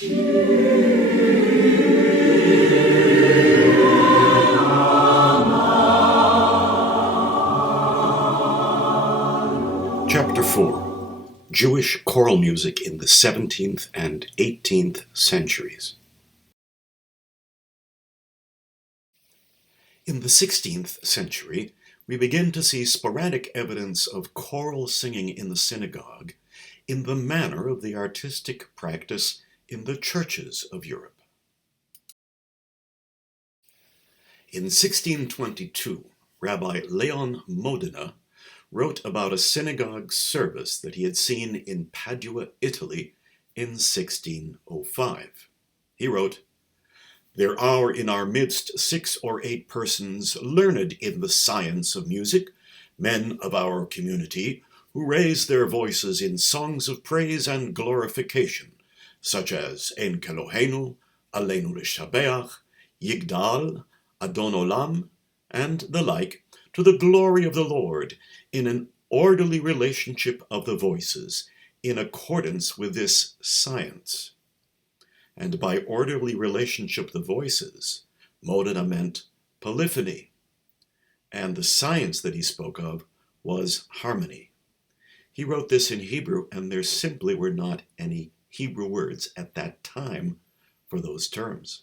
Chapter 4. Jewish Choral Music in the 17th and 18th Centuries. In the 16th century, we begin to see sporadic evidence of choral singing in the synagogue in the manner of the artistic practice in the churches of Europe. In 1622, Rabbi Leon Modena wrote about a synagogue service that he had seen in Padua, Italy, in 1605. He wrote, "There are in our midst 6 or 8 persons learned in the science of music, men of our community, who raise their voices in songs of praise and glorification, such as En Kelohenu, Aleinu L'Shabeach, Yigdal, Adon Olam, and the like, to the glory of the Lord, in an orderly relationship of the voices, in accordance with this science." And by orderly relationship of the voices, Modena meant polyphony, and the science that he spoke of was harmony. He wrote this in Hebrew, and there simply were not any Hebrew words at that time for those terms.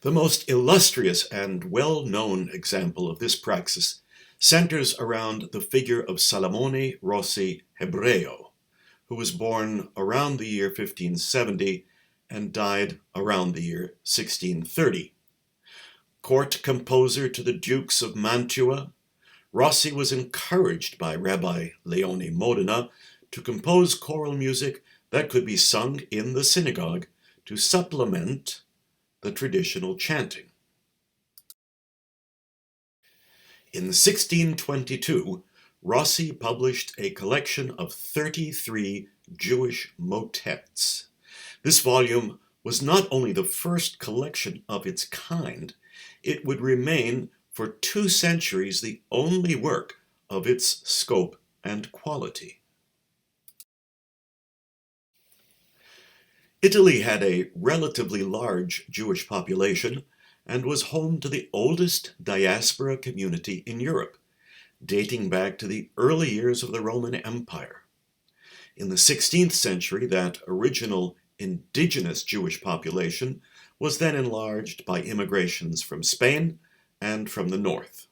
The most illustrious and well-known example of this praxis centers around the figure of Salamone Rossi Hebreo, who was born around the year 1570 and died around the year 1630. Court composer to the Dukes of Mantua, Rossi was encouraged by Rabbi Leone Modena to compose choral music that could be sung in the synagogue to supplement the traditional chanting. In 1622, Rossi published a collection of 33 Jewish motets. This volume was not only the first collection of its kind, it would remain for 2 centuries the only work of its scope and quality. Italy had a relatively large Jewish population and was home to the oldest diaspora community in Europe, dating back to the early years of the Roman Empire. In the 16th century, that original indigenous Jewish population was then enlarged by immigrations from Spain and from the north.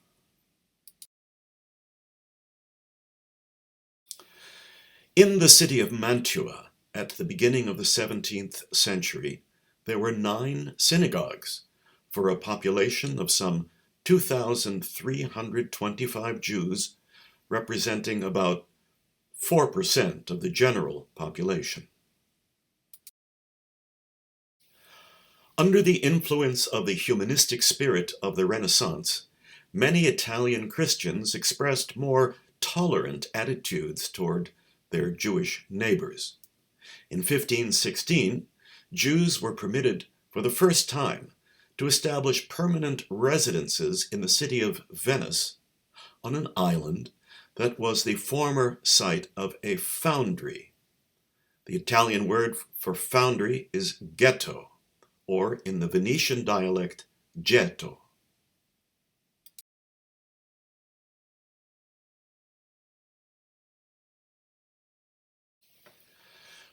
In the city of Mantua, at the beginning of the 17th century, there were 9 synagogues for a population of some 2,325 Jews, representing about 4% of the general population. Under the influence of the humanistic spirit of the Renaissance, many Italian Christians expressed more tolerant attitudes toward their Jewish neighbors. In 1516, Jews were permitted for the first time to establish permanent residences in the city of Venice on an island that was the former site of a foundry. The Italian word for foundry is ghetto, or in the Venetian dialect, getto.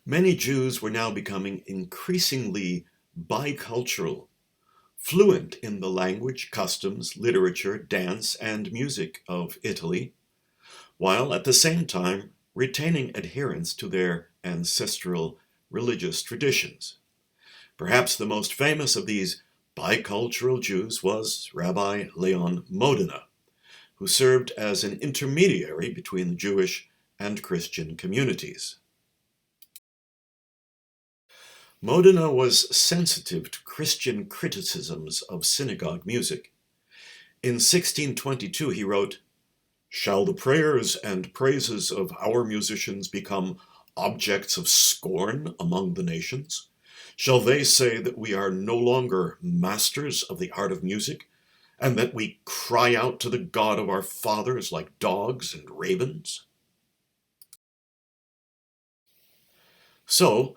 Many Jews were now becoming increasingly bicultural, fluent in the language, customs, literature, dance, and music of Italy, while at the same time retaining adherence to their ancestral religious traditions. Perhaps the most famous of these bicultural Jews was Rabbi Leon Modena, who served as an intermediary between the Jewish and Christian communities. Modena was sensitive to Christian criticisms of synagogue music. In 1622 he wrote, "Shall the prayers and praises of our musicians become objects of scorn among the nations? Shall they say that we are no longer masters of the art of music, and that we cry out to the God of our fathers like dogs and ravens?" So,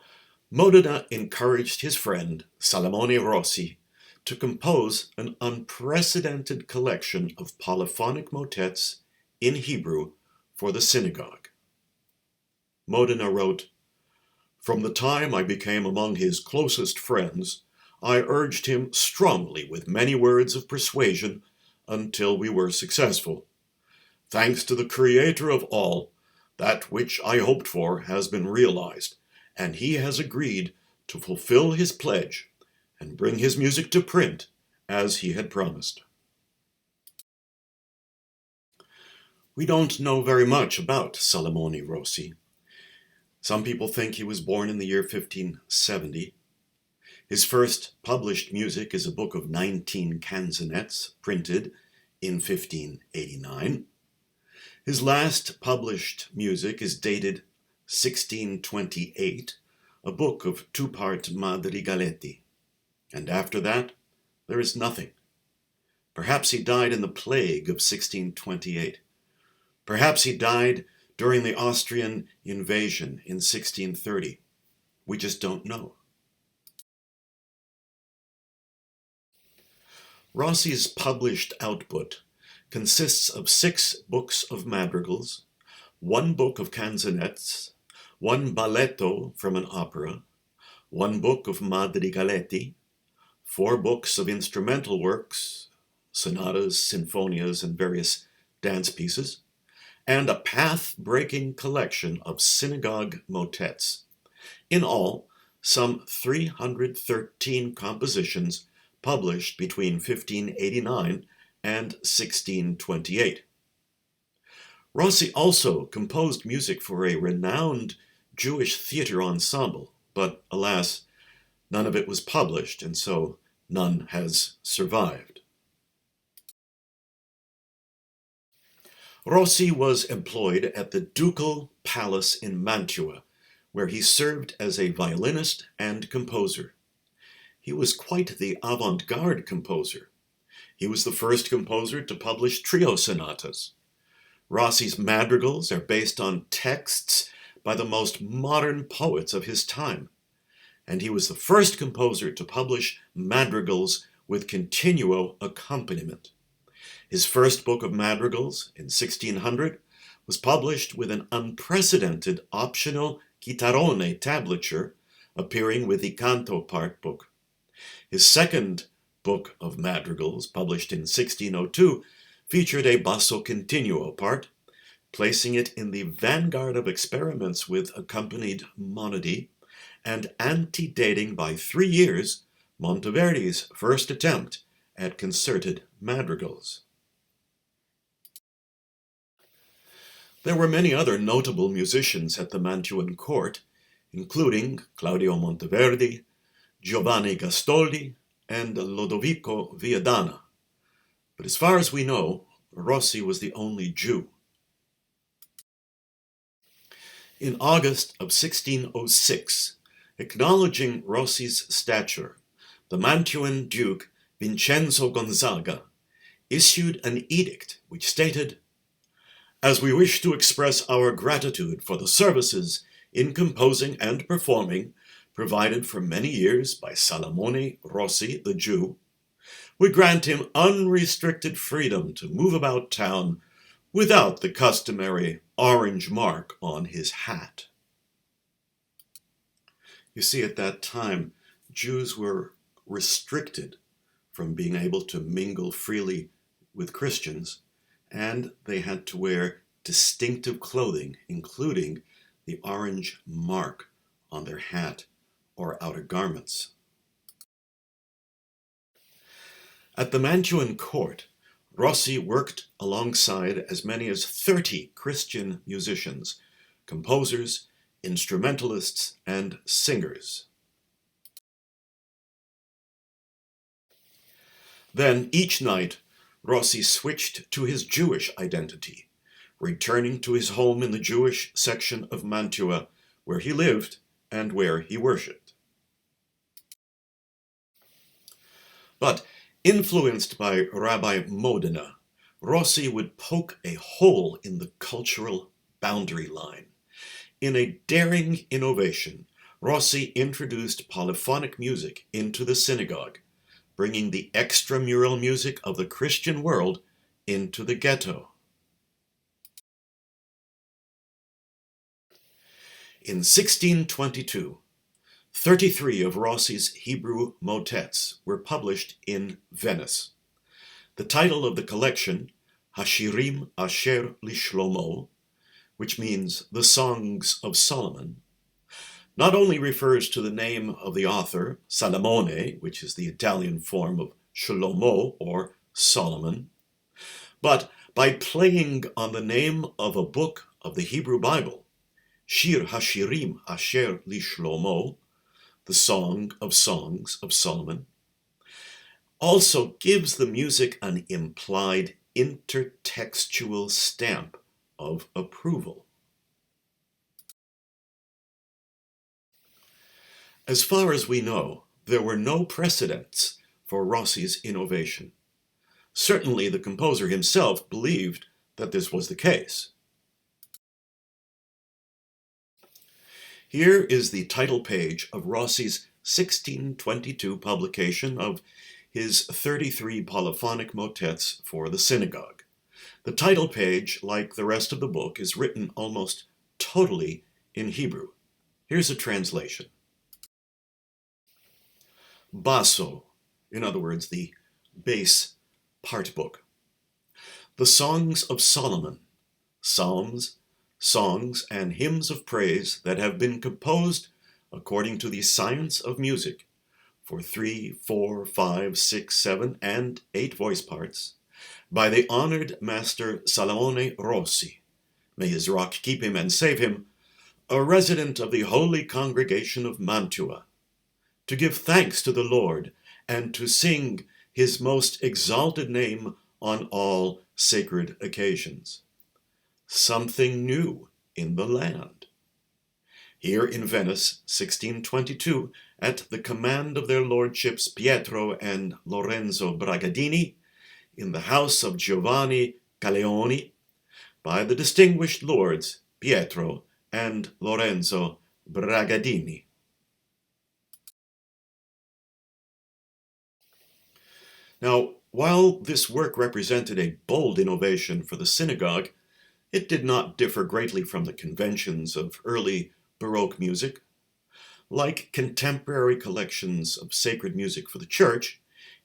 Modena encouraged his friend, Salamone Rossi, to compose an unprecedented collection of polyphonic motets in Hebrew for the synagogue. Modena wrote, "From the time I became among his closest friends, I urged him strongly with many words of persuasion until we were successful. Thanks to the Creator of all, that which I hoped for has been realized, and he has agreed to fulfill his pledge and bring his music to print as he had promised." We don't know very much about Salamone Rossi. Some people think he was born in the year 1570. His first published music is a book of 19 canzonets printed in 1589. His last published music is dated 1628, a book of two-part madrigaletti. And after that, there is nothing. Perhaps he died in the plague of 1628. Perhaps he died during the Austrian invasion in 1630. We just don't know. Rossi's published output consists of 6 books of madrigals, 1 book of canzonets, 1 balletto from an opera, 1 book of madrigaletti, 4 books of instrumental works, sonatas, sinfonias, and various dance pieces, and a path-breaking collection of synagogue motets. In all, some 313 compositions published between 1589 and 1628. Rossi also composed music for a renowned Jewish theater ensemble, but alas, none of it was published, and so none has survived. Rossi was employed at the Ducal Palace in Mantua, where he served as a violinist and composer. He was quite the avant-garde composer. He was the first composer to publish trio sonatas. Rossi's madrigals are based on texts by the most modern poets of his time, and he was the first composer to publish madrigals with continuo accompaniment. His first book of madrigals, in 1600, was published with an unprecedented optional chitarrone tablature appearing with the canto part book. His second book of madrigals, published in 1602, featured a basso continuo part, placing it in the vanguard of experiments with accompanied monody, and antedating by 3 years Monteverdi's first attempt at concerted madrigals. There were many other notable musicians at the Mantuan court, including Claudio Monteverdi, Giovanni Gastoldi, and Lodovico Viadana. But as far as we know, Rossi was the only Jew. In August of 1606, acknowledging Rossi's stature, the Mantuan Duke Vincenzo Gonzaga issued an edict which stated, "As we wish to express our gratitude for the services in composing and performing provided for many years by Salamone Rossi, the Jew, we grant him unrestricted freedom to move about town without the customary orange mark on his hat." You see, at that time, Jews were restricted from being able to mingle freely with Christians, and they had to wear distinctive clothing, including the orange mark on their hat or outer garments. At the Mantuan court, Rossi worked alongside as many as 30 Christian musicians, composers, instrumentalists, and singers. Then, each night, Rossi switched to his Jewish identity, returning to his home in the Jewish section of Mantua, where he lived and where he worshipped. But, influenced by Rabbi Modena, Rossi would poke a hole in the cultural boundary line. In a daring innovation, Rossi introduced polyphonic music into the synagogue, bringing the extramural music of the Christian world into the ghetto. In 1622, 33 of Rossi's Hebrew motets were published in Venice. The title of the collection, Hashirim asher Lishlomo, which means the Songs of Solomon, not only refers to the name of the author, Salamone, which is the Italian form of Shlomo or Solomon, but by playing on the name of a book of the Hebrew Bible, Shir Hashirim asher Lishlomo, the Song of Songs of Solomon, also gives the music an implied intertextual stamp of approval. As far as we know, there were no precedents for Rossi's innovation. Certainly the composer himself believed that this was the case. Here is the title page of Rossi's 1622 publication of his 33 polyphonic motets for the synagogue. The title page, like the rest of the book, is written almost totally in Hebrew. Here's a translation. Basso, in other words, the bass part book. The Songs of Solomon, psalms, songs, and hymns of praise that have been composed according to the science of music for 3, 4, 5, 6, 7, and 8 voice parts by the honored master Salamone Rossi, may his rock keep him and save him, a resident of the Holy Congregation of Mantua, to give thanks to the Lord and to sing his most exalted name on all sacred occasions. Something new in the land. Here in Venice, 1622, at the command of their lordships Pietro and Lorenzo Bragadini, in the house of Giovanni Galeoni, by the distinguished lords Pietro and Lorenzo Bragadini. Now, while this work represented a bold innovation for the synagogue, it did not differ greatly from the conventions of early Baroque music. Like contemporary collections of sacred music for the church,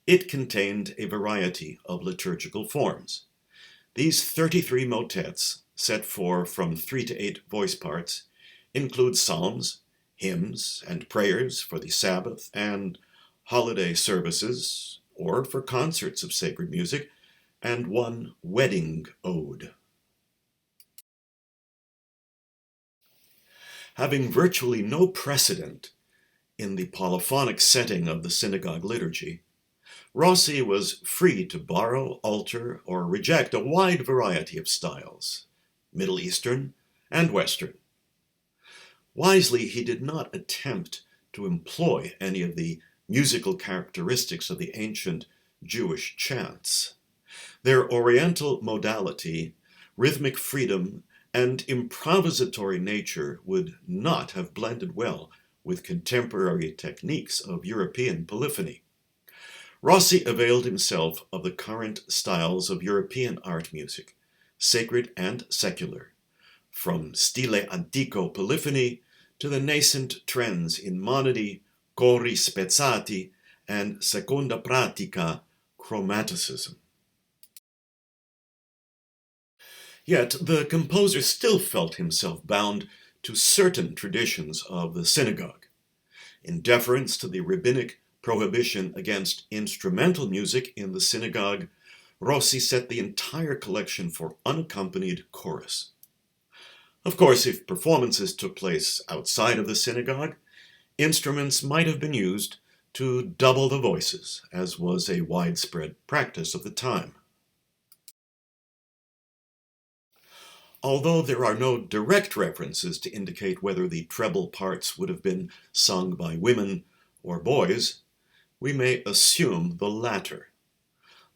it contained a variety of liturgical forms. These 33 motets, set for from 3 to 8 voice parts, include psalms, hymns, and prayers for the Sabbath and holiday services, or for concerts of sacred music, and one wedding ode. Having virtually no precedent in the polyphonic setting of the synagogue liturgy, Rossi was free to borrow, alter, or reject a wide variety of styles, Middle Eastern and Western. Wisely, he did not attempt to employ any of the musical characteristics of the ancient Jewish chants. Their oriental modality, rhythmic freedom, and improvisatory nature would not have blended well with contemporary techniques of European polyphony. Rossi availed himself of the current styles of European art music, sacred and secular, from stile antico polyphony to the nascent trends in monody, cori spezzati, and seconda pratica chromaticism. Yet the composer still felt himself bound to certain traditions of the synagogue. In deference to the rabbinic prohibition against instrumental music in the synagogue, Rossi set the entire collection for unaccompanied chorus. Of course, if performances took place outside of the synagogue, instruments might have been used to double the voices, as was a widespread practice of the time. Although there are no direct references to indicate whether the treble parts would have been sung by women or boys, we may assume the latter.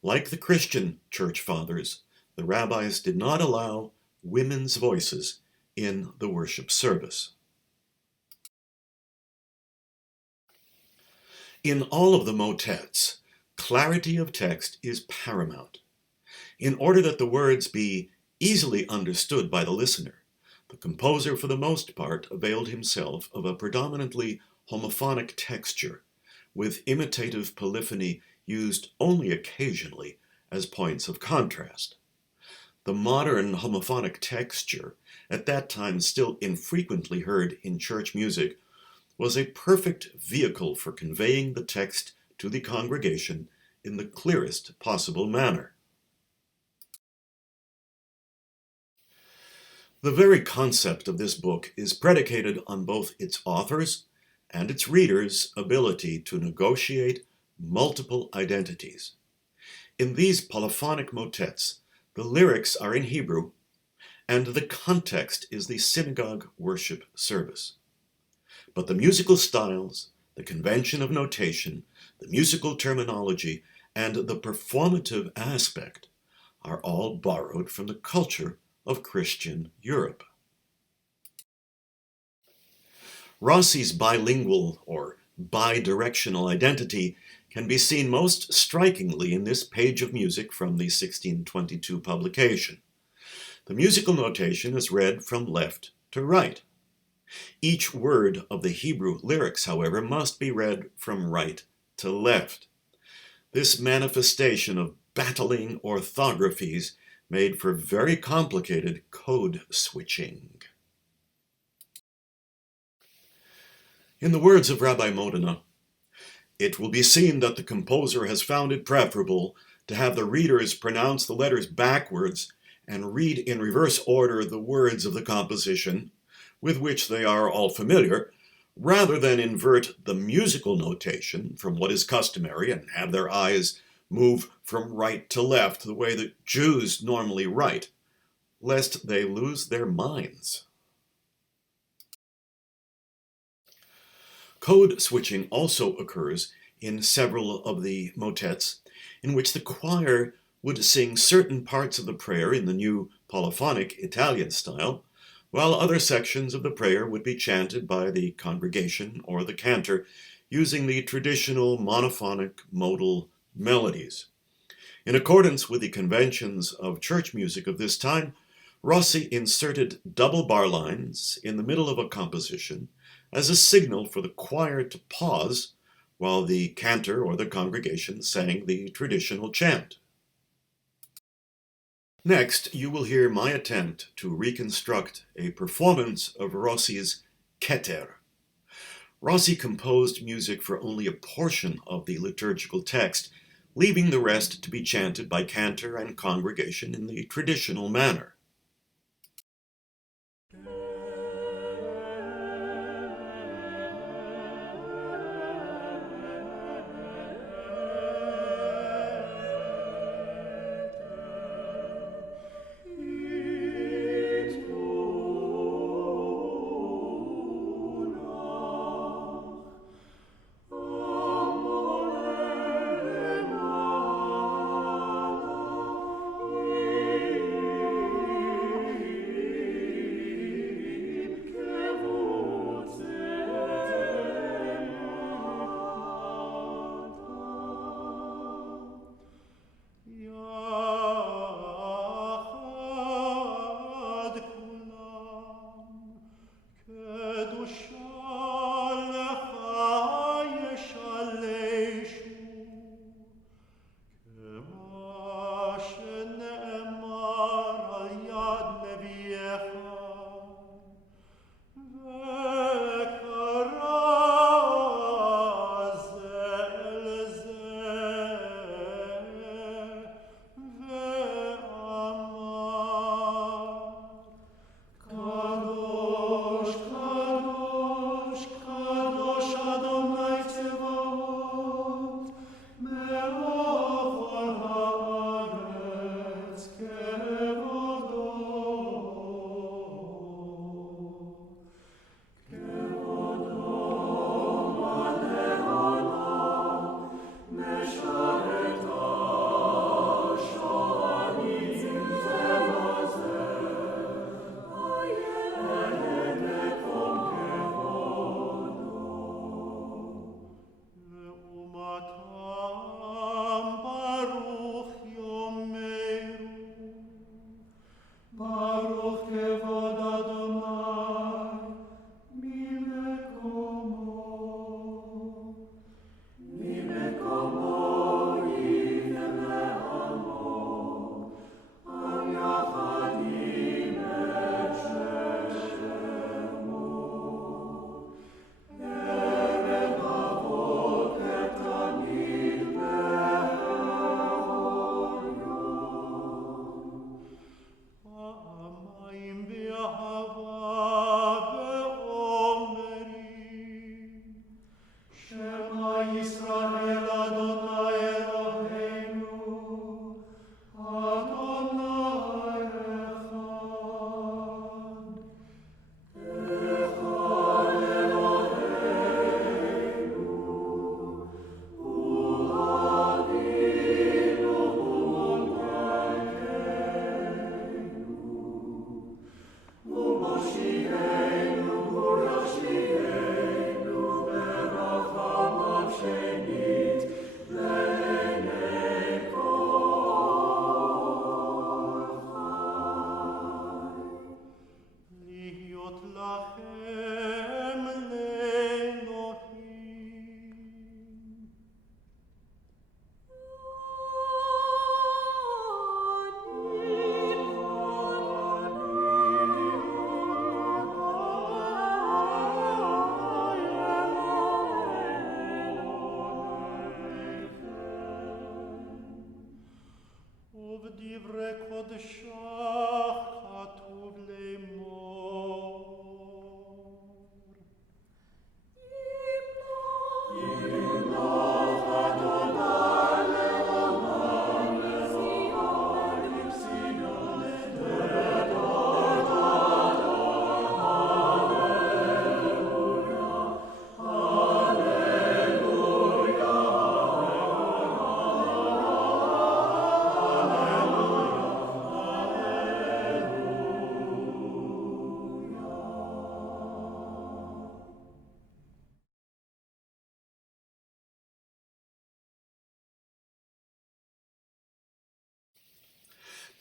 Like the Christian church fathers, the rabbis did not allow women's voices in the worship service. In all of the motets, clarity of text is paramount. In order that the words be easily understood by the listener, the composer for the most part availed himself of a predominantly homophonic texture, with imitative polyphony used only occasionally as points of contrast. The modern homophonic texture, at that time still infrequently heard in church music, was a perfect vehicle for conveying the text to the congregation in the clearest possible manner. The very concept of this book is predicated on both its author's and its reader's ability to negotiate multiple identities. In these polyphonic motets, the lyrics are in Hebrew, and the context is the synagogue worship service. But the musical styles, the convention of notation, the musical terminology, and the performative aspect are all borrowed from the culture of Christian Europe. Rossi's bilingual or bidirectional identity can be seen most strikingly in this page of music from the 1622 publication. The musical notation is read from left to right. Each word of the Hebrew lyrics, however, must be read from right to left. This manifestation of battling orthographies made for very complicated code switching. In the words of Rabbi Modena, it will be seen that the composer has found it preferable to have the readers pronounce the letters backwards and read in reverse order the words of the composition, with which they are all familiar, rather than invert the musical notation from what is customary and have their eyes move from right to left the way that Jews normally write, lest they lose their minds. Code switching also occurs in several of the motets, in which the choir would sing certain parts of the prayer in the new polyphonic Italian style, while other sections of the prayer would be chanted by the congregation or the cantor using the traditional monophonic modal melodies. In accordance with the conventions of church music of this time, Rossi inserted double bar lines in the middle of a composition as a signal for the choir to pause while the cantor or the congregation sang the traditional chant. Next, you will hear my attempt to reconstruct a performance of Rossi's Keter. Rossi composed music for only a portion of the liturgical text, leaving the rest to be chanted by cantor and congregation in the traditional manner.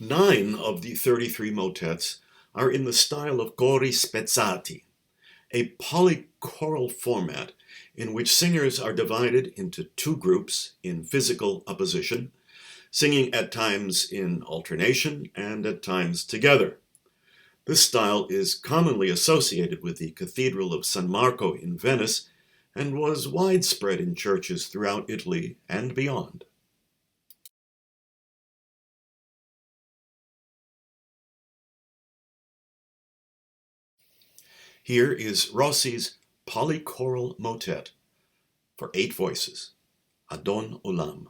9 of the 33 motets are in the style of cori spezzati, a polychoral format in which singers are divided into two groups in physical opposition, singing at times in alternation and at times together. This style is commonly associated with the Cathedral of San Marco in Venice and was widespread in churches throughout Italy and beyond. Here is Rossi's Poly-choral motet for 8 voices, Adon Olam.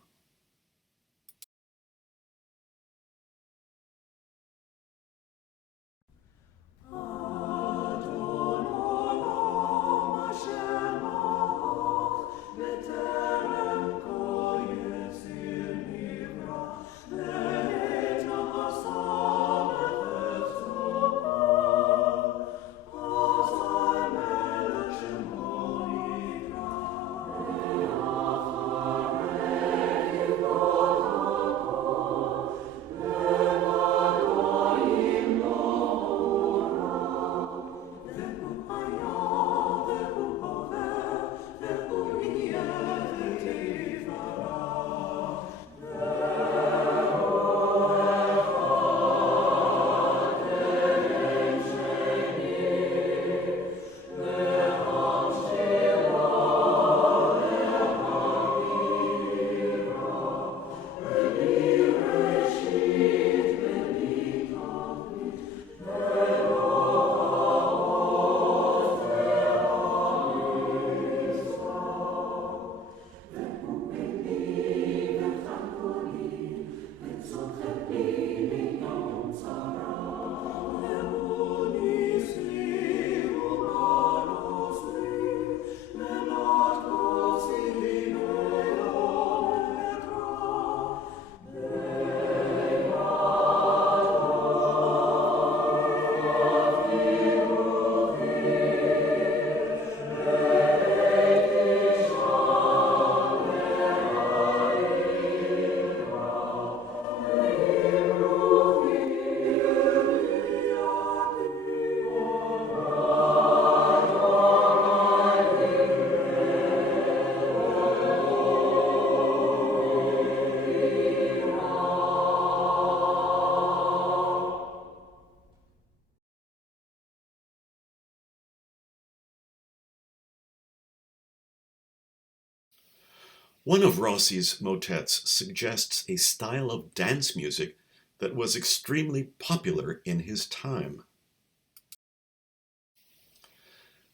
One of Rossi's motets suggests a style of dance music that was extremely popular in his time.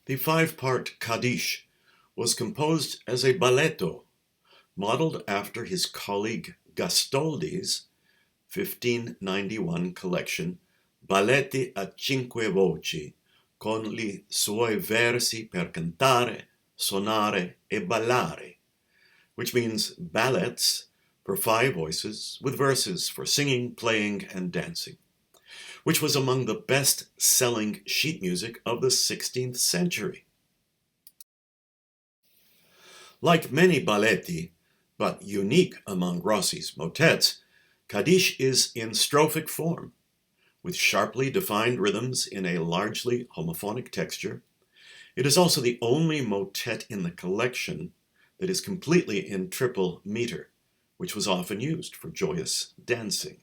The 5-part Kaddish was composed as a balletto, modeled after his colleague Gastoldi's 1591 collection Balletti a 5 voci, con li suoi versi per cantare, sonare e ballare, which means ballets for 5 voices with verses for singing, playing, and dancing, which was among the best-selling sheet music of the 16th century. Like many balletti, but unique among Rossi's motets, Kaddish is in strophic form, with sharply defined rhythms in a largely homophonic texture. It is also the only motet in the collection that is completely in triple meter, which was often used for joyous dancing.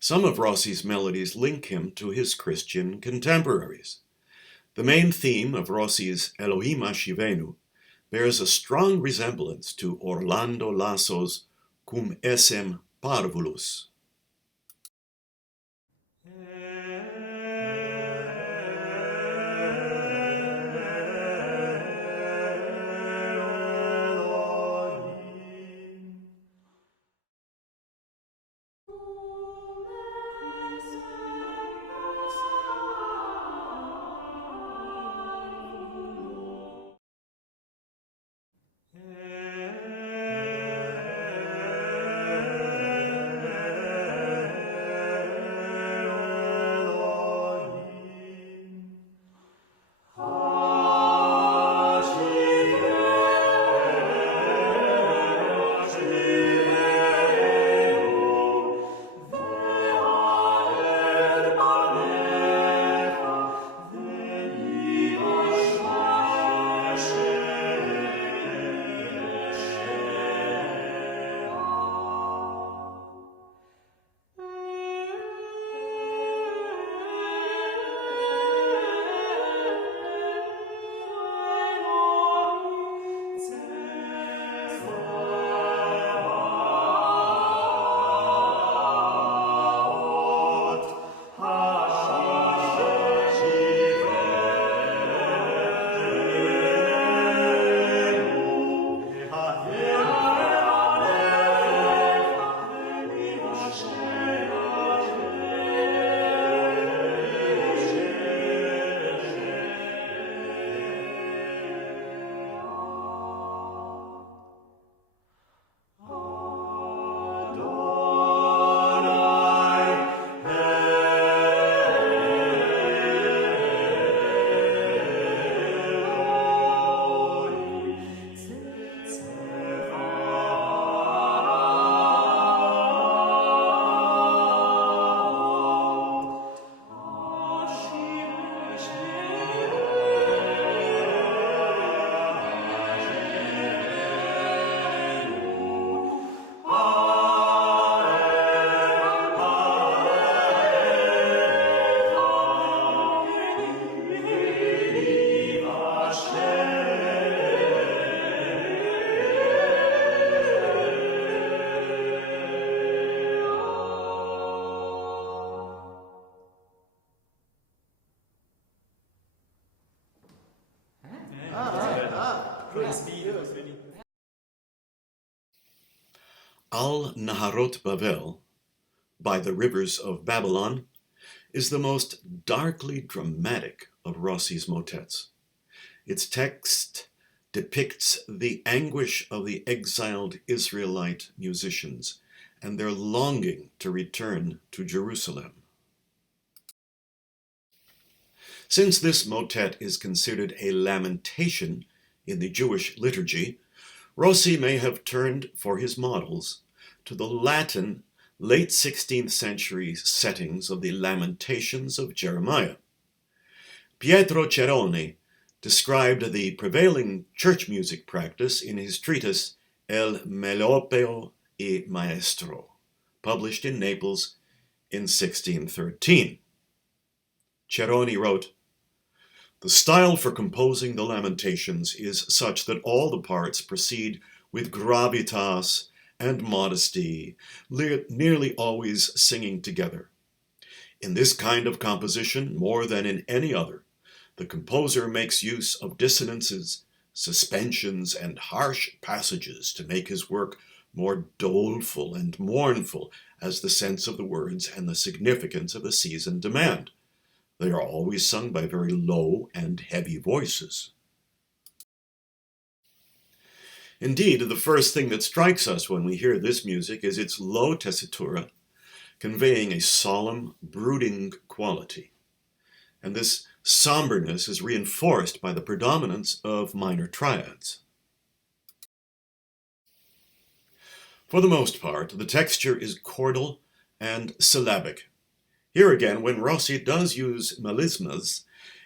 Some of Rossi's melodies link him to his Christian contemporaries. The main theme of Rossi's Elohim Ashivenu bears a strong resemblance to Orlando Lasso's Cum Essem Parvulus. Al-Naharot Bavel, by the rivers of Babylon, is the most darkly dramatic of Rossi's motets. Its text depicts the anguish of the exiled Israelite musicians and their longing to return to Jerusalem. Since this motet is considered a lamentation in the Jewish liturgy, Rossi may have turned for his models to the Latin late 16th century settings of the Lamentations of Jeremiah. Pietro Ceroni described the prevailing church music practice in his treatise El Melopeo e Maestro, published in Naples in 1613. Ceroni wrote, "The style for composing the Lamentations is such that all the parts proceed with gravitas and modesty, nearly always singing together. In this kind of composition, more than in any other, the composer makes use of dissonances, suspensions, and harsh passages to make his work more doleful and mournful as the sense of the words and the significance of the season demand. They are always sung by very low and heavy voices." Indeed, the first thing that strikes us when we hear this music is its low tessitura, conveying a solemn, brooding quality. And this somberness is reinforced by the predominance of minor triads. For the most part, the texture is chordal and syllabic. Here again, when Rossi does use melismas,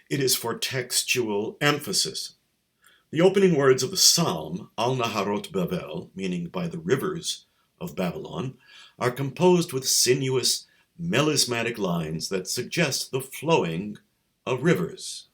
it is for textual emphasis. The opening words of the psalm, Al-Naharot Bavel, meaning by the rivers of Babylon, are composed with sinuous, melismatic lines that suggest the flowing of rivers.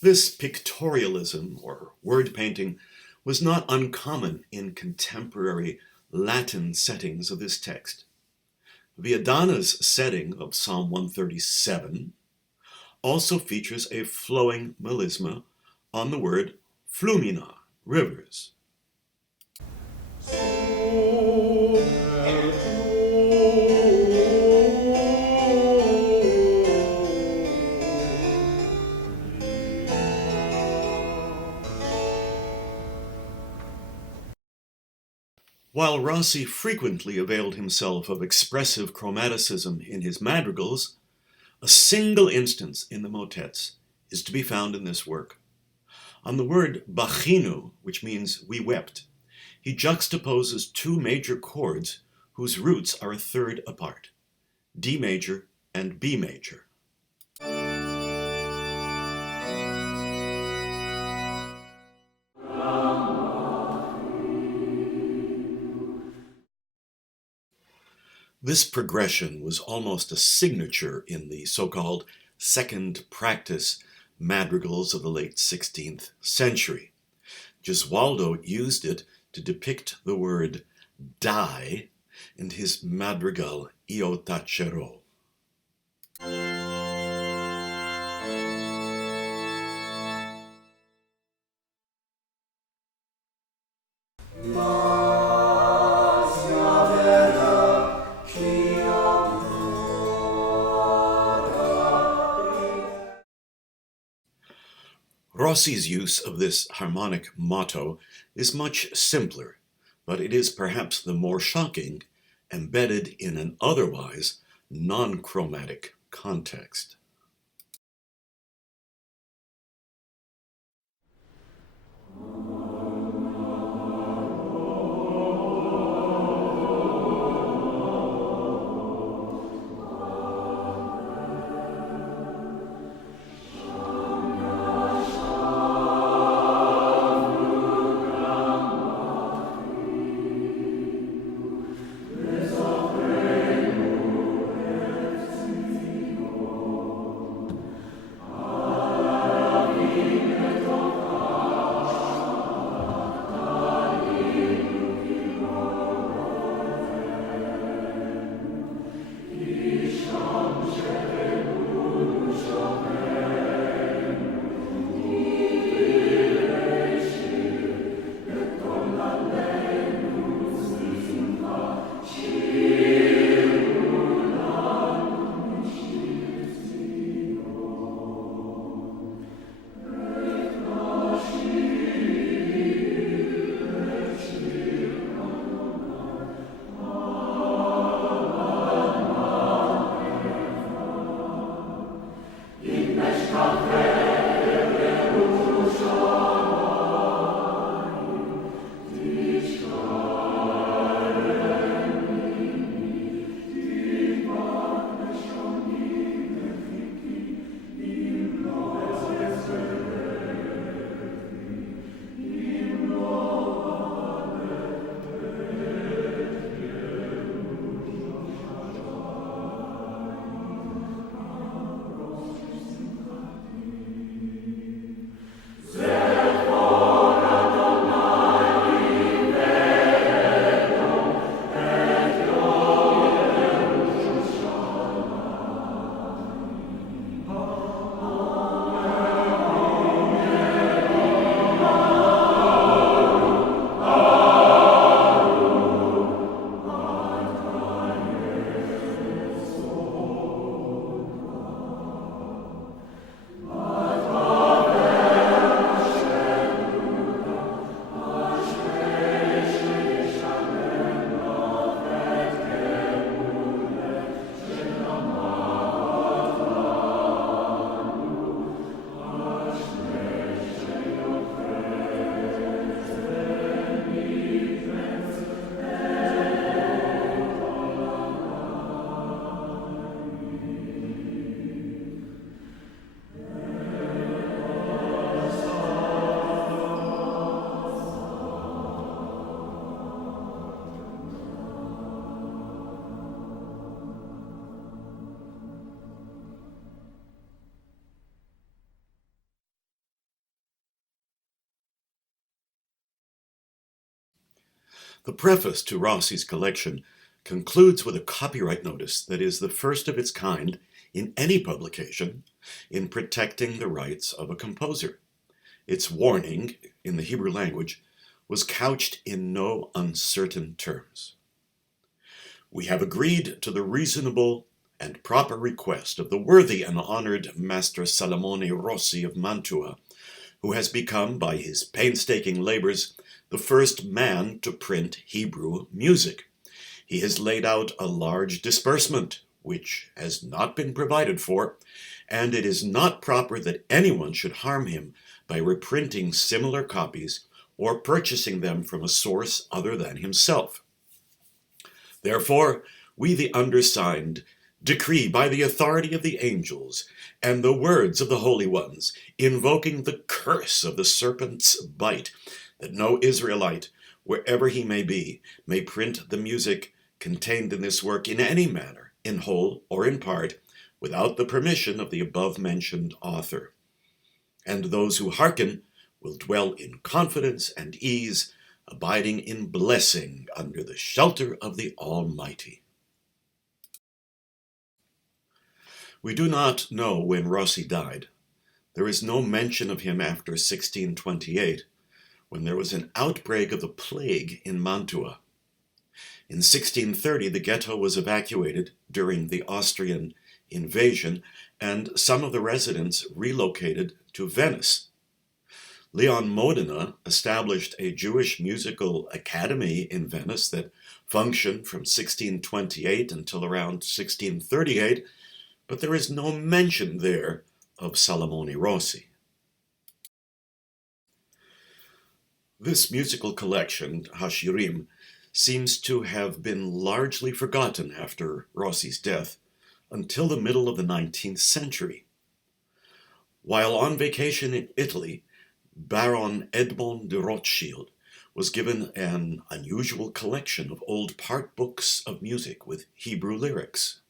This pictorialism, or word painting, was not uncommon in contemporary Latin settings of this text. Viadana's setting of Psalm 137 also features a flowing melisma on the word flumina, rivers. While Rossi frequently availed himself of expressive chromaticism in his madrigals, a single instance in the motets is to be found in this work. On the word bachinu, which means we wept, he juxtaposes two major chords whose roots are a third apart, D major and B major. This progression was almost a signature in the so-called second practice madrigals of the late 16th century. Gesualdo used it to depict the word die in his madrigal Io tacerò. Rossi's use of this harmonic motto is much simpler, but it is perhaps the more shocking, embedded in an otherwise non-chromatic context. The preface to Rossi's collection concludes with a copyright notice that is the first of its kind in any publication in protecting the rights of a composer. Its warning, in the Hebrew language, was couched in no uncertain terms. We have agreed to the reasonable and proper request of the worthy and honored Master Salamone Rossi of Mantua, who has become, by his painstaking labors, the first man to print Hebrew music. He has laid out a large disbursement, which has not been provided for, and it is not proper that anyone should harm him by reprinting similar copies or purchasing them from a source other than himself. Therefore, we, the undersigned, decree by the authority of the angels and the words of the holy ones, invoking the curse of the serpent's bite, that no Israelite, wherever he may be, may print the music contained in this work in any manner, in whole or in part, without the permission of the above-mentioned author. And those who hearken will dwell in confidence and ease, abiding in blessing under the shelter of the Almighty. We do not know when Rossi died. There is no mention of him after 1628, when there was an outbreak of the plague in Mantua. In 1630, the ghetto was evacuated during the Austrian invasion, and some of the residents relocated to Venice. Leon Modena established a Jewish musical academy in Venice that functioned from 1628 until around 1638, but there is no mention there of Salamone Rossi. This musical collection, Hashirim, seems to have been largely forgotten after Rossi's death until the middle of the 19th century. While on vacation in Italy, Baron Edmond de Rothschild was given an unusual collection of old part books of music with Hebrew lyrics.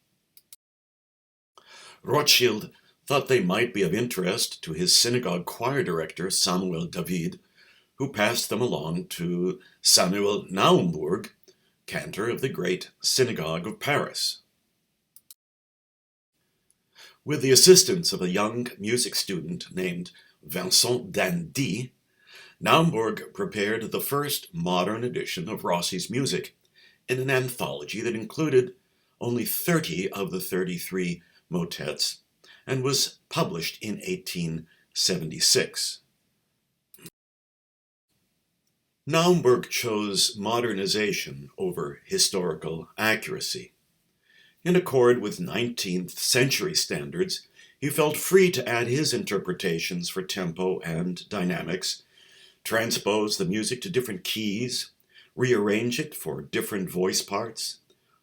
Rothschild thought they might be of interest to his synagogue choir director, Samuel David, who passed them along to Samuel Naumburg, cantor of the great synagogue of Paris. With the assistance of a young music student named Vincent Dandy, Naumburg prepared the first modern edition of Rossi's music in an anthology that included only 30 of the 33 motets and was published in 1876. Naumburg chose modernization over historical accuracy. In accord with 19th century standards, he felt free to add his interpretations for tempo and dynamics, transpose the music to different keys, rearrange it for different voice parts,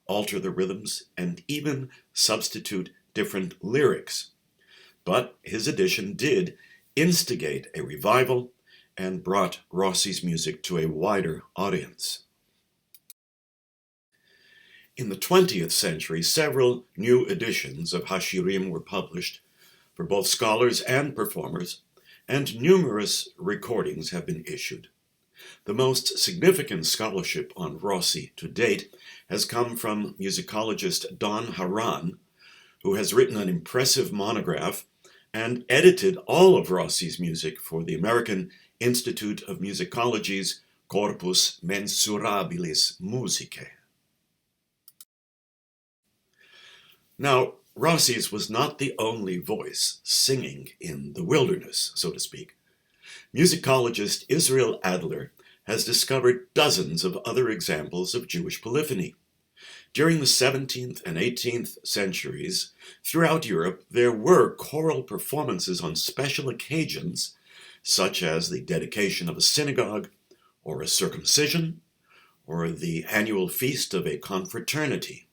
alter the rhythms, and even substitute different lyrics. But his edition did instigate a revival and brought Rossi's music to a wider audience. In the 20th century, several new editions of Hashirim were published for both scholars and performers, and numerous recordings have been issued. The most significant scholarship on Rossi to date has come from musicologist Don Haran, who has written an impressive monograph and edited all of Rossi's music for the American Institute of Musicology's Corpus Mensurabilis Musicae. Now, Rossi's was not the only voice singing in the wilderness, so to speak. Musicologist Israel Adler has discovered dozens of other examples of Jewish polyphony. During the 17th and 18th centuries, throughout Europe, there were choral performances on special occasions, such as the dedication of a synagogue, or a circumcision, or the annual feast of a confraternity.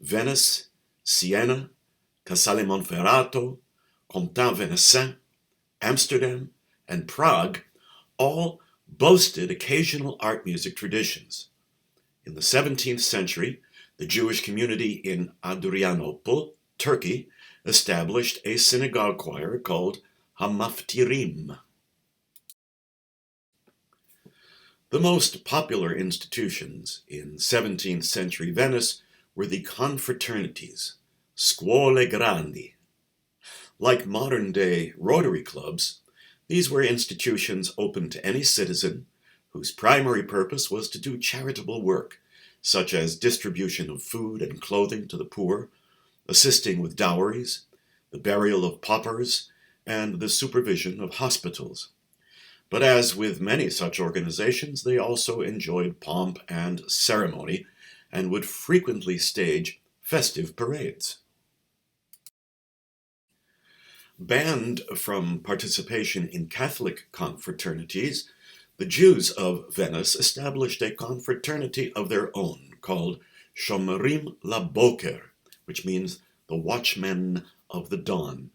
Venice, Siena, Casale Monferrato, Comtat Venesin, Amsterdam, and Prague all boasted occasional art music traditions. In the 17th century, the Jewish community in Adrianople, Turkey, established a synagogue choir called Hamaftirim. The most popular institutions in 17th century Venice were the confraternities, scuole grandi. Like modern-day Rotary clubs, these were institutions open to any citizen whose primary purpose was to do charitable work, such as distribution of food and clothing to the poor, assisting with dowries, the burial of paupers, and the supervision of hospitals. But as with many such organizations, they also enjoyed pomp and ceremony and would frequently stage festive parades. Banned from participation in Catholic confraternities, the Jews of Venice established a confraternity of their own called Shomerim LaBoker, which means the watchmen of the dawn.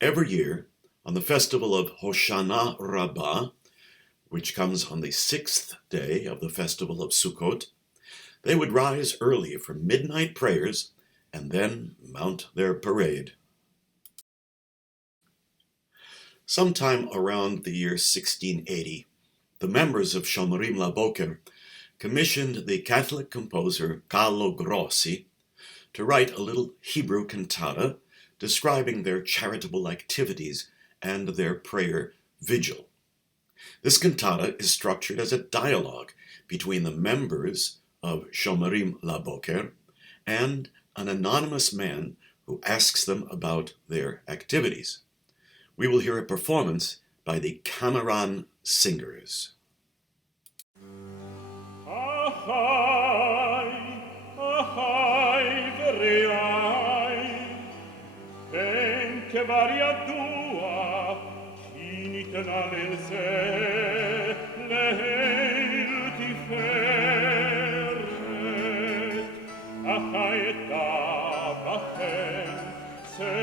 Every year, on the festival of Hoshana Rabbah, which comes on the 6th day of the festival of Sukkot, they would rise early for midnight prayers and then mount their parade. Sometime around the year 1680, the members of Shomerim LaBoker commissioned the Catholic composer Carlo Rossi to write a little Hebrew cantata describing their charitable activities and their prayer vigil. This cantata is structured as a dialogue between the members of Shomerim LaBoker and an anonymous man who asks them about their activities. We will hear a performance by the Cameron Singers. Ahai, ahai, verei, ben che varia tua, chinitena nel se, leil ti ferret, ahai da bachen, se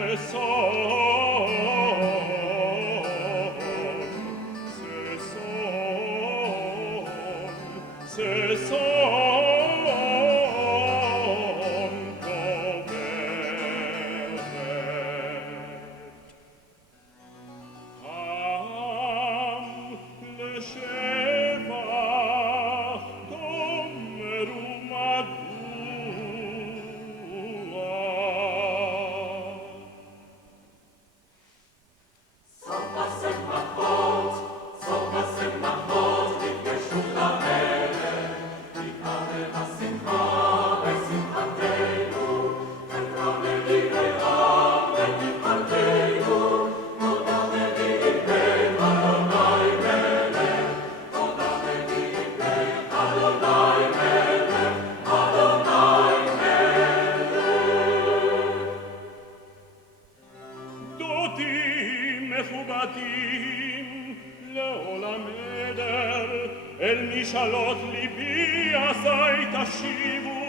Shalot libi asai tashivu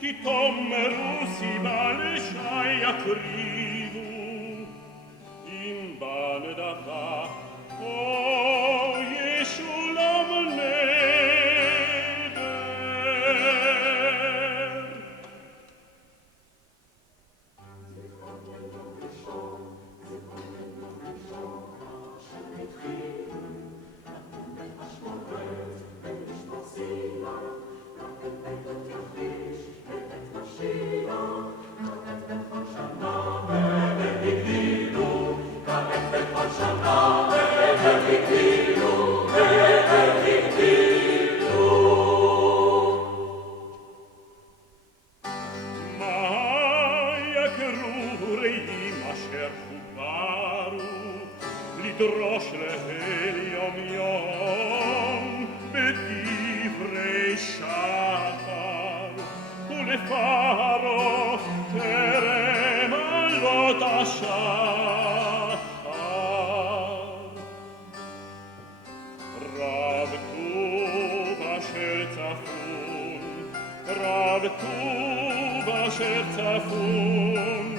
ki tomeru siban shai akrivu im banedaka o Yeshulam neder. לדרוש להל יום יום בדברי שחר ולפרוך טרם עלות השחר רב טוב אשר צפון רב טוב אשר צפון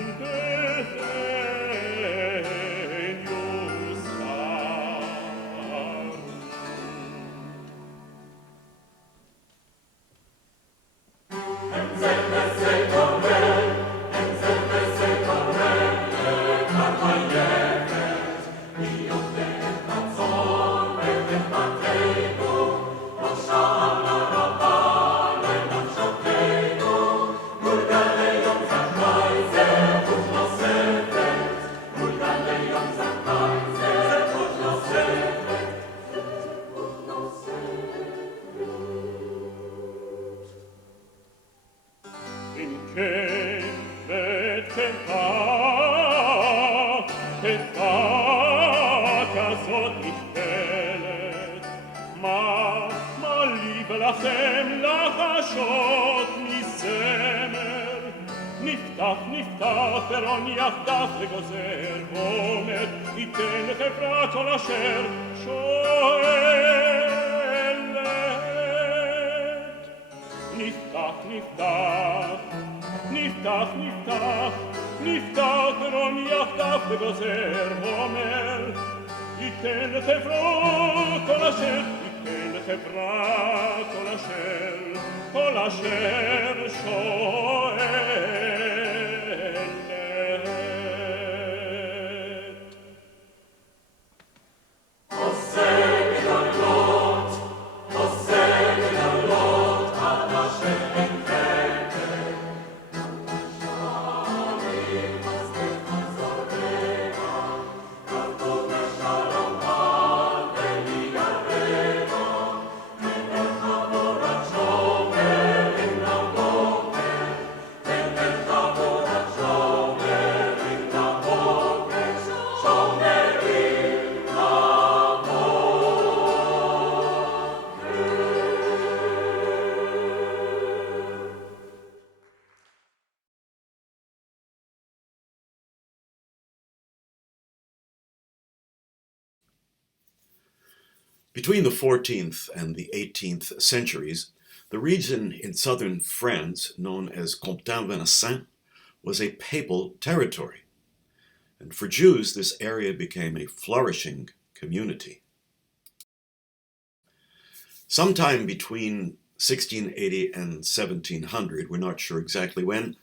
לכם לחשות מזמר. נפתח נפתח פרון יחדיו וגוזר אומר ייתן לחברה כל אשר שואלת. נפתח נפתח נפתח נפתח נפתח פרון יחדיו וגוזר אומר ייתן לחברה כל אשר ייתן לחברה כל אשר שואלת. Between the 14th and the 18th centuries, the region in southern France known as Confraternity was a papal territory, and for Jews this area became a flourishing community. Sometime between 1680 and 1700, we're not sure exactly when,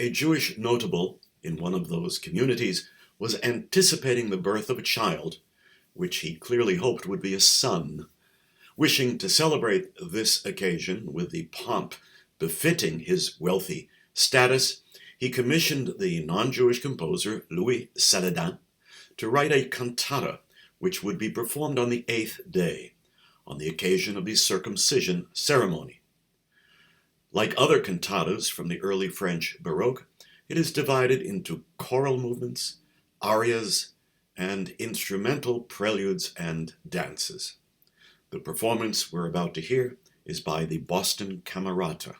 a Jewish notable in one of those communities was anticipating the birth of a child, which he clearly hoped would be a son. Wishing to celebrate this occasion with the pomp befitting his wealthy status, he commissioned the non-Jewish composer Louis Saladin to write a cantata which would be performed on the 8th day, on the occasion of the circumcision ceremony. Like other cantatas from the early French Baroque, it is divided into choral movements, arias, and instrumental preludes and dances. The performance we're about to hear is by the Boston Camerata.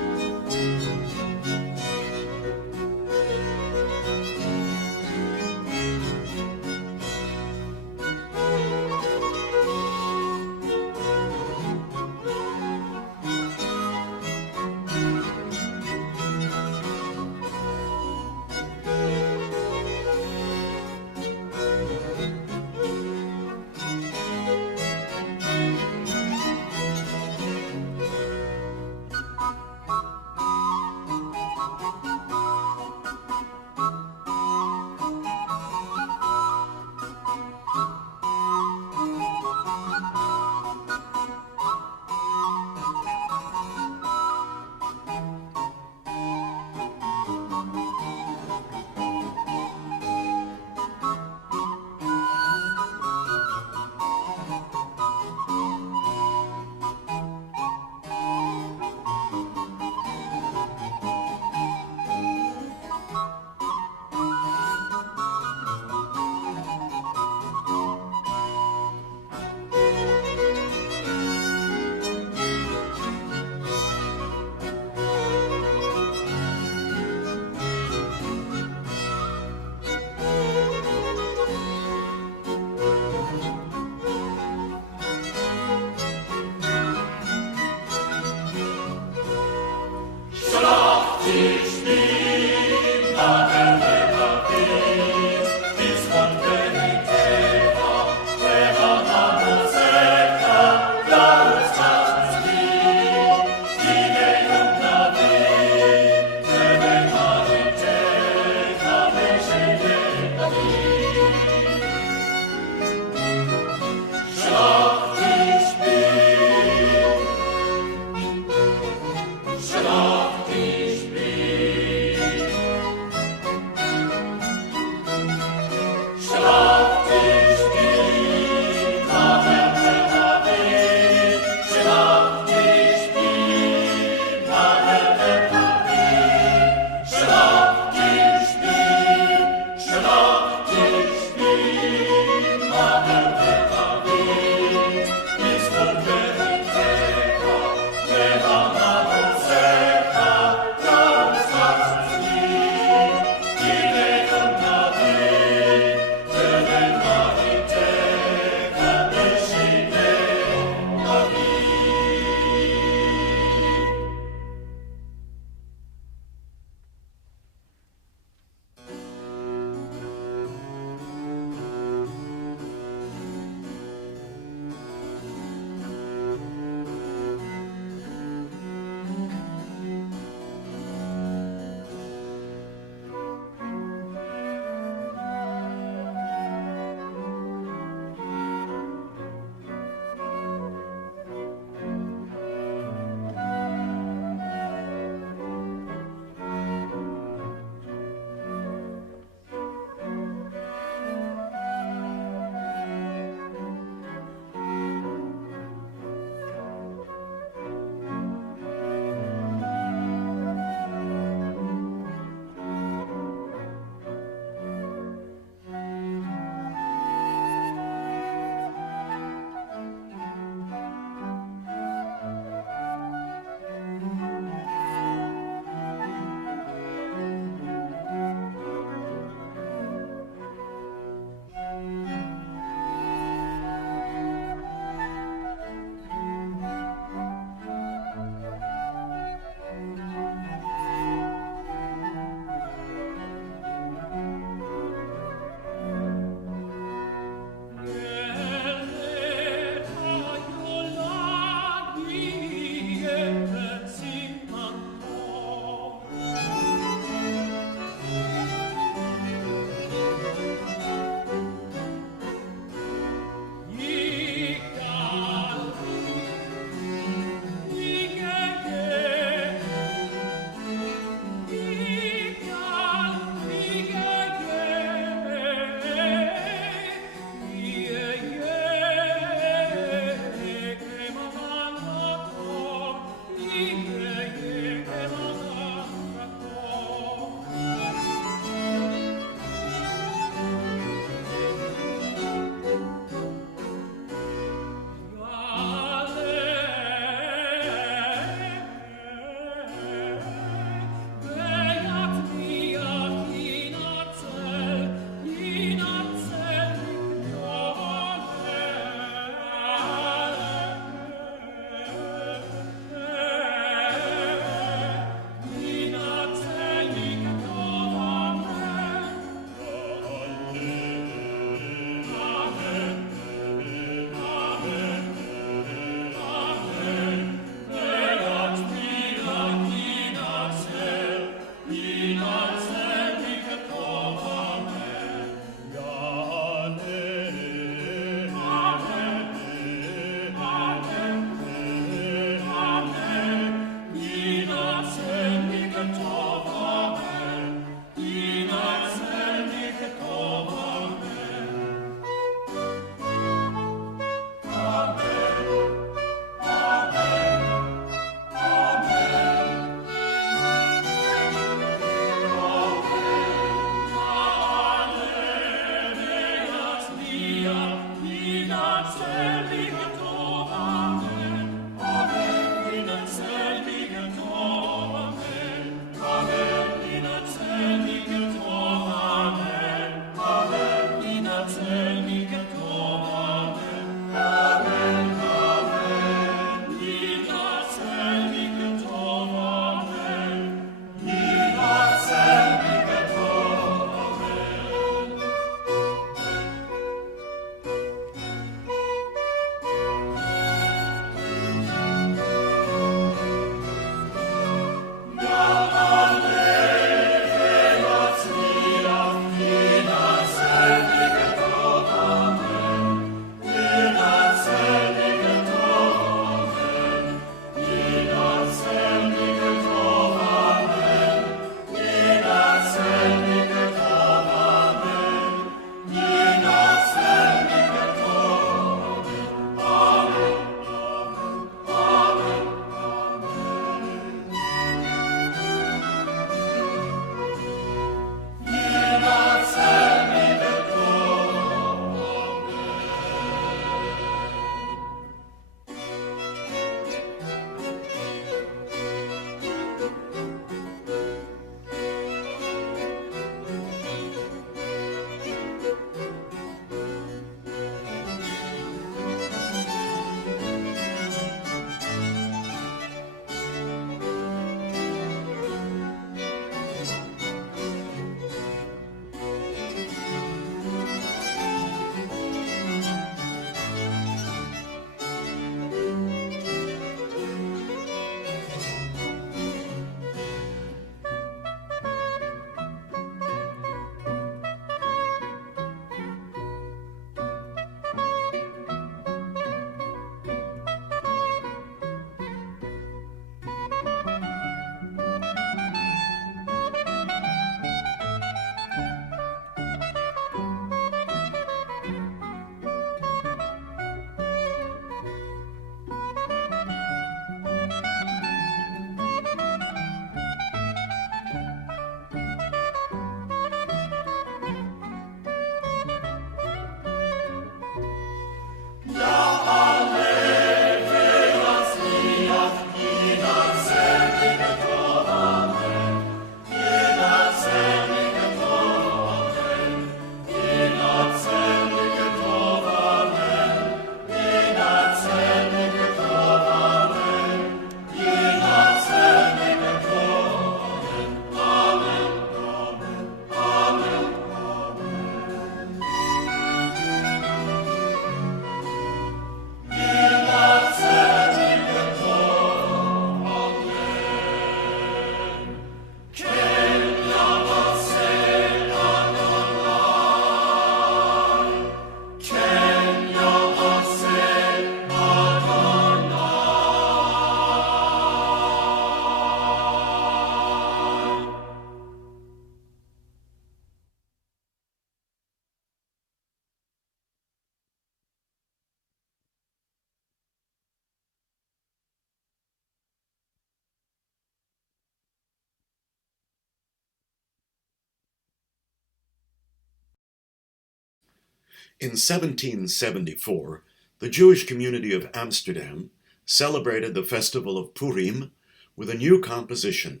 In 1774, the Jewish community of Amsterdam celebrated the festival of Purim with a new composition,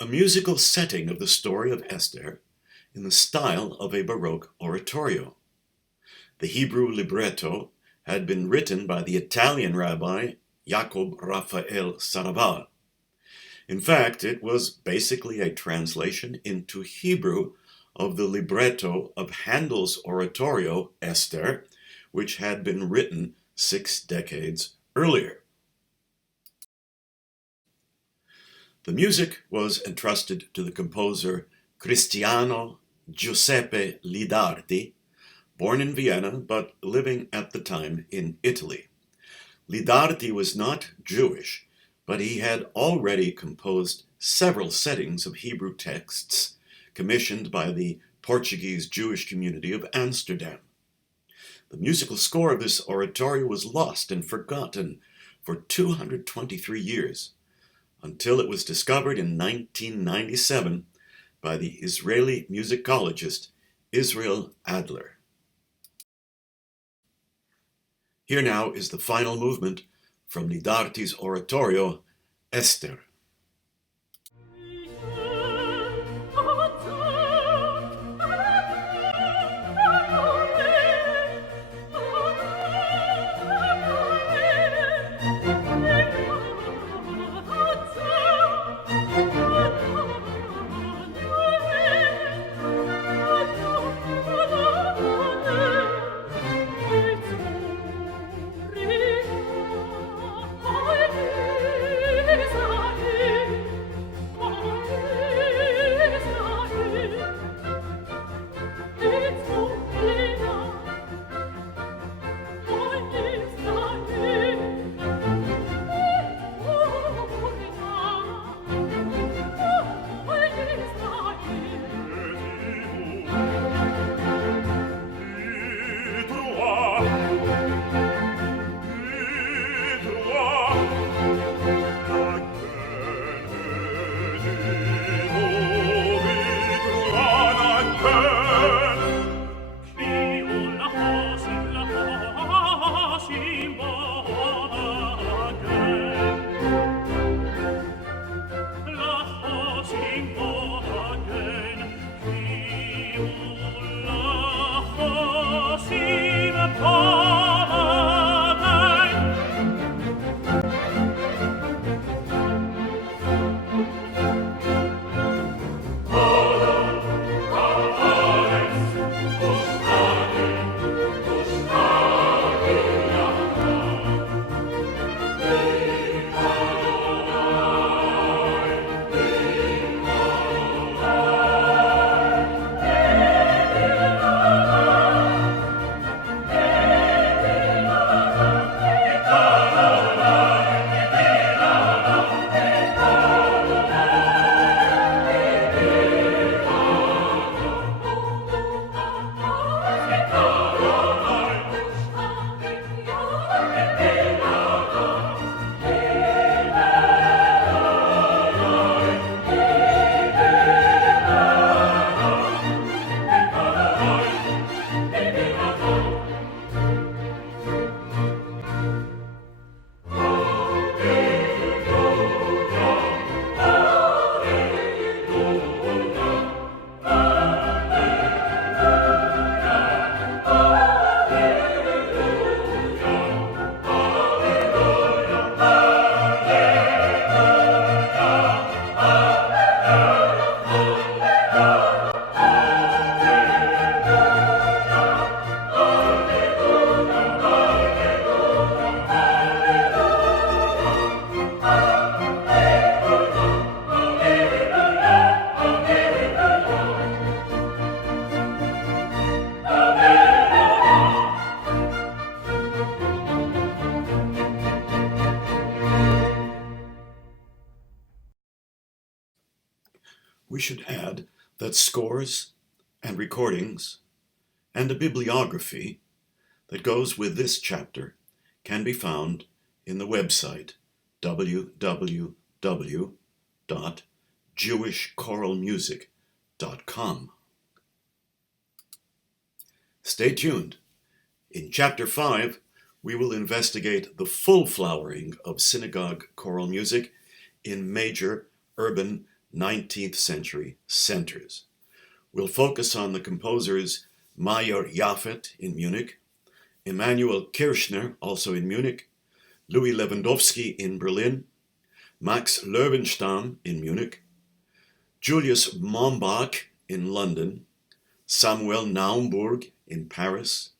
a musical setting of the story of Esther in the style of a Baroque oratorio. The Hebrew libretto had been written by the Italian rabbi Jacob Raphael Saraval. In fact, it was basically a translation into Hebrew of the libretto of Handel's oratorio, Esther, which had been written 6 decades earlier. The music was entrusted to the composer Cristiano Giuseppe Lidarti, born in Vienna but living at the time in Italy. Lidarti was not Jewish, but he had already composed several settings of Hebrew texts commissioned by the Portuguese Jewish community of Amsterdam. The musical score of this oratorio was lost and forgotten for 223 years, until it was discovered in 1997 by the Israeli musicologist Israel Adler. Here now is the final movement from Lidarti's oratorio, Esther. We should add that scores and recordings and a bibliography that goes with this chapter can be found in the website www.jewishchoralmusic.com. Stay tuned. In Chapter 5, we will investigate the full flowering of synagogue choral music in major urban 19th century centers. We'll focus on the composers Major Jaffet in Munich, Emanuel Kirchner, also in Munich, Louis Lewandowski in Berlin, Max Löwenstam in Munich, Julius Mombach in London, Samuel Naumburg in Paris,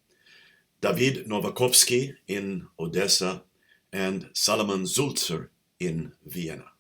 David Nowakovsky in Odessa, and Salomon Sulzer in Vienna.